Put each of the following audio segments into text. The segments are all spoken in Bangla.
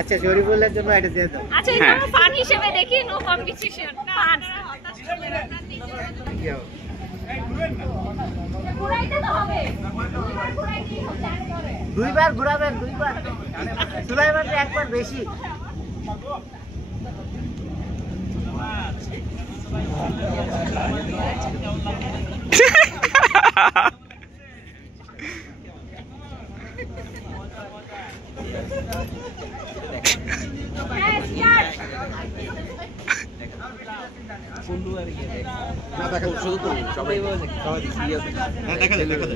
আচ্ছা শরীফুলের জন্য এটা দিয়ে দাও। আচ্ছা এটা আমরা ফান হিসেবে দেখি, নো কম্পিটিশন। ফান কি হবে? ঘুরাইতে তো হবে। দুইবার ঘুরাবেন, দুইবার। সুলাইমান একবার বেশি।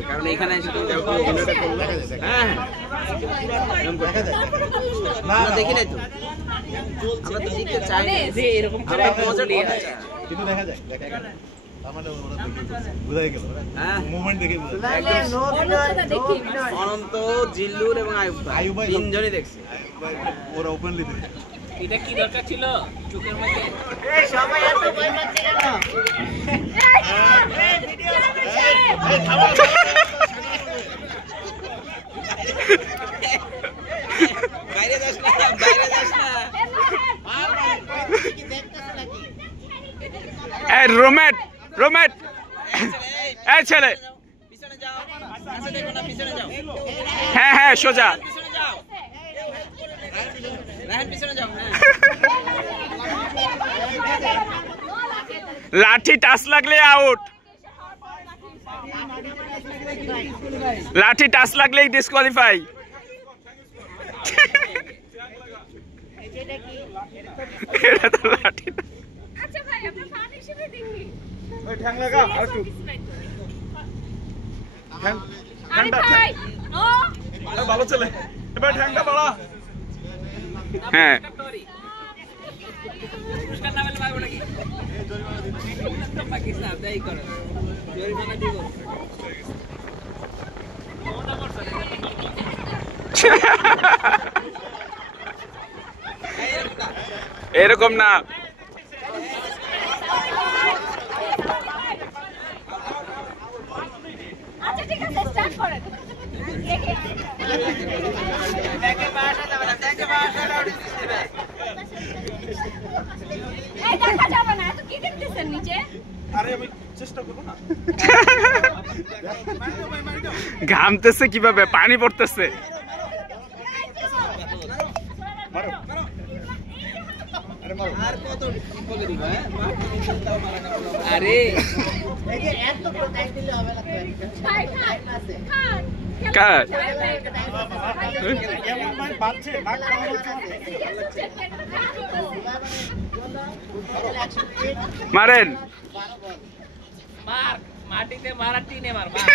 কারণ এখানে দেখি নাই তো, আমরা তো দেখতে চাই যে এরকম কিন্তু দেখা যায় অনন্ত, জিল্লুর এবং আয়ুব ভাই তিনজনই দেখছি। ওরা ওপেনলি দেখে এটা কি দরকার ছিল চোখের মধ্যে? এই সবাই এত ভয় পাচ্ছে কেন? বাইরে যাস না, বাইরে যাস না। এই রোমেট, রোমেট, এই ছেলে, পিছনে যাও, আচ্ছা দেখো না, পিছনে যাও। হ্যাঁ হ্যাঁ সোজা। পিছনে যাও, রাহান পিছনে যাও। হ্যাঁ লাঠি টাচ লাগলে আউট, লাঠি টাচ লাগলেই ডিসকোয়ালিফাই। এটা তো লাঠি। আচ্ছা ভাই আমরা ফান হিসেবে দেখি। ওই ঠ্যাং লাগা আর একটু আরে ভাই ও ভালো চলে এবার ঠ্যাংটা বাড়া। হ্যাঁ পুরস্কার না পেলে পাবো নাকি? পাকিস্তান তাই করে জরিমানা দিব। এরকম না, আচ্ছা ঠিক আছে স্টার্ট করেন। দেখে ব্যাগে বাসা যাবে না, ব্যাগে বাসা যাবে না। এই দেখা যাবে না, এত কি দেখতেছেন নিচে? আরে আমি চেষ্টা করব না। ঘামতেছে কিভাবে, পানি পড়তেছে। মারো আরে মারো। আর কত বলে দিব? আরে এই যে এত করে টাইম দিলে হবে না। ভাই খান খান কার? কেমন মার বাজছে নাক কামড় হচ্ছে। মারেন, মার, মাটিতে মারা টিনে মার, মার।